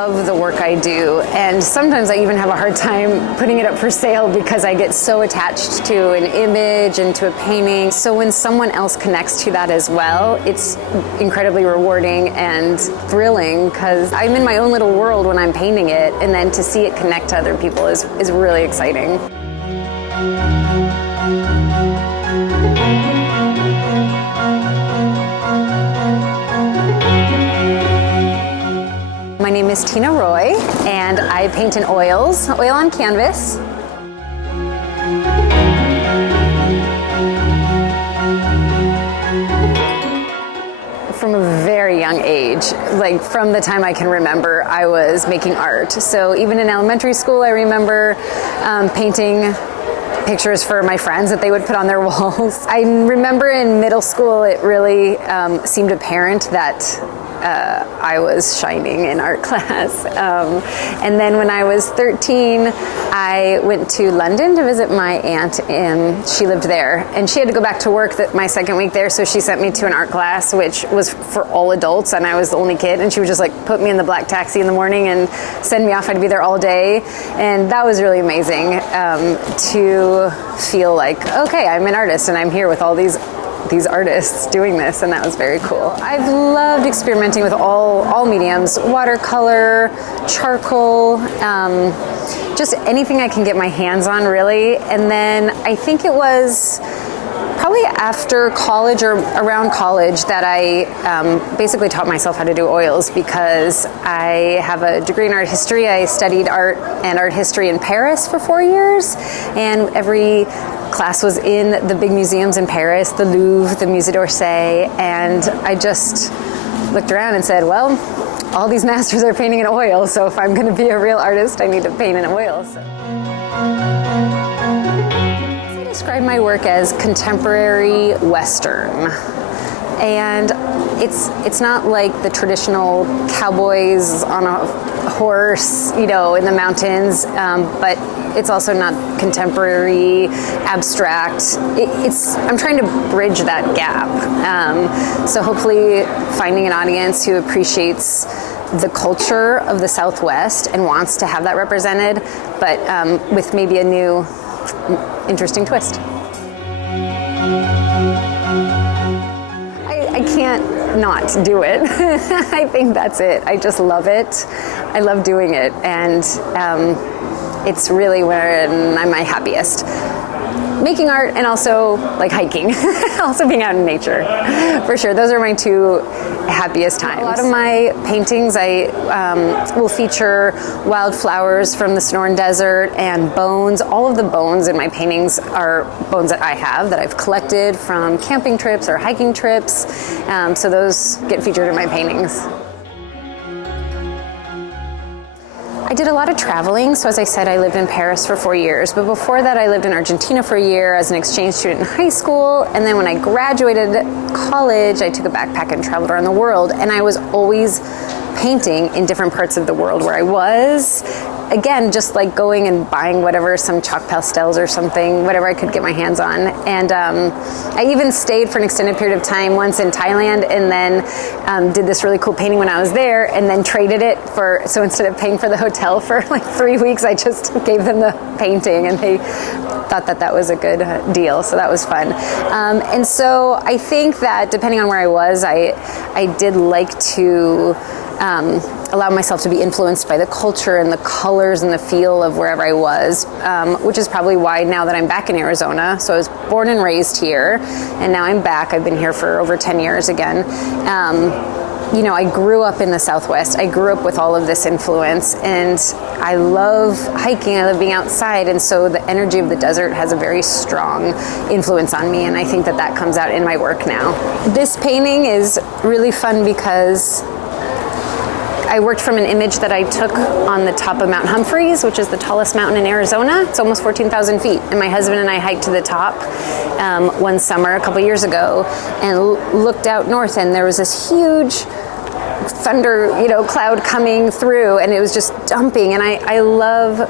love the work I do, and sometimes I even have a hard time putting it up for sale because I get so attached to an image and to a painting. So when someone else connects to that as well, it's incredibly rewarding and thrilling because I'm in my own little world when I'm painting it, and then to see it connect to other people is really exciting. My name is Tina Roy, and I paint in oil on canvas. From a very young age, like from the time I can remember, I was making art. So even in elementary school, I remember painting pictures for my friends that they would put on their walls. I remember in middle school, it really seemed apparent that I was shining in art class. And then when I was 13, I went to London to visit my aunt, and she lived there. And she had to go back to work my second week there, so she sent me to an art class, which was for all adults, and I was the only kid. And she would just like put me in the black taxi in the morning and send me off. I'd be there all day. And that was really amazing to feel like, okay, I'm an artist and I'm here with all these artists doing this, and that was very cool. I've loved experimenting with all mediums, watercolor, charcoal, just anything I can get my hands on, really. And then I think it was probably after college or around college that I basically taught myself how to do oils, because I have a degree in art history. I studied art and art history in Paris for 4 years, and every class was in the big museums in Paris, the Louvre, the Musée d'Orsay, and I just looked around and said, well, all these masters are painting in oil, so if I'm going to be a real artist, I need to paint in oil. So I describe my work as contemporary Western, and it's not like the traditional cowboys on a horse, in the mountains, but it's also not contemporary, abstract. I'm trying to bridge that gap. So hopefully finding an audience who appreciates the culture of the Southwest and wants to have that represented, but with maybe a new, interesting twist. I can't not do it. I think that's it. I just love it. I love doing it, and it's really when I'm my happiest. Making art and also like hiking, also being out in nature, for sure. Those are my two happiest times. A lot of my paintings, I will feature wildflowers from the Sonoran Desert and bones. All of the bones in my paintings are bones that I have, that I've collected from camping trips or hiking trips. So those get featured in my paintings. I did a lot of traveling. So as I said, I lived in Paris for 4 years. But before that, I lived in Argentina for a year as an exchange student in high school. And then when I graduated college, I took a backpack and traveled around the world. And I was always painting in different parts of the world where I was. Again, just like going and buying whatever, some chalk pastels or something, whatever I could get my hands on. And I even stayed for an extended period of time once in Thailand, and then did this really cool painting when I was there, and then traded it so instead of paying for the hotel for like 3 weeks, I just gave them the painting, and they thought that was a good deal. So that was fun. And so I think that depending on where I was, I did like to allow myself to be influenced by the culture and the colors and the feel of wherever I was, which is probably why now that I'm back in Arizona, so I was born and raised here, and now I'm back. I've been here for over 10 years again. I grew up in the Southwest. I grew up with all of this influence, and I love hiking. I love being outside, and so the energy of the desert has a very strong influence on me, and I think that comes out in my work now. This painting is really fun because I worked from an image that I took on the top of Mount Humphreys, which is the tallest mountain in Arizona. It's almost 14,000 feet. And my husband and I hiked to the top one summer a couple years ago and looked out north, and there was this huge thunder, cloud coming through, and it was just dumping. And I love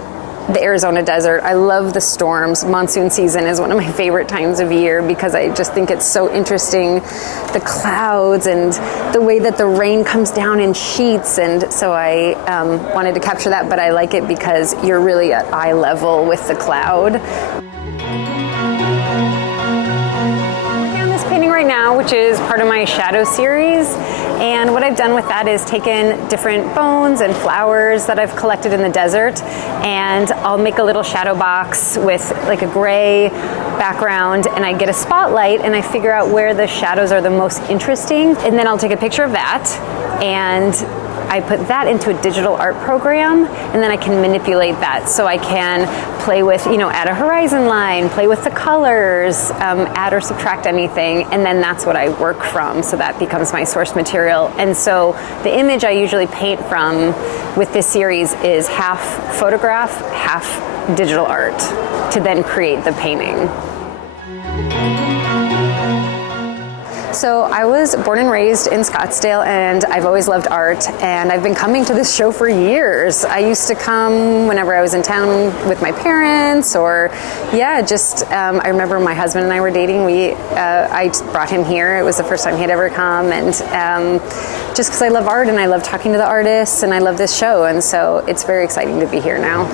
the Arizona desert. I love the storms. Monsoon season is one of my favorite times of year because I just think it's so interesting, the clouds and the way that the rain comes down in sheets. And so I wanted to capture that, but I like it because you're really at eye level with the cloud. Right now, which is part of my shadow series, and what I've done with that is taken different bones and flowers that I've collected in the desert, and I'll make a little shadow box with like a gray background, and I get a spotlight and I figure out where the shadows are the most interesting, and then I'll take a picture of that and I put that into a digital art program, and then I can manipulate that. So I can play with, add a horizon line, play with the colors, add or subtract anything, and then that's what I work from. So that becomes my source material. And so the image I usually paint from with this series is half photograph, half digital art to then create the painting. So I was born and raised in Scottsdale, and I've always loved art, and I've been coming to this show for years. I used to come whenever I was in town with my parents, or I remember my husband and I were dating. I brought him here. It was the first time he had ever come, and just because I love art and I love talking to the artists and I love this show, and so it's very exciting to be here now.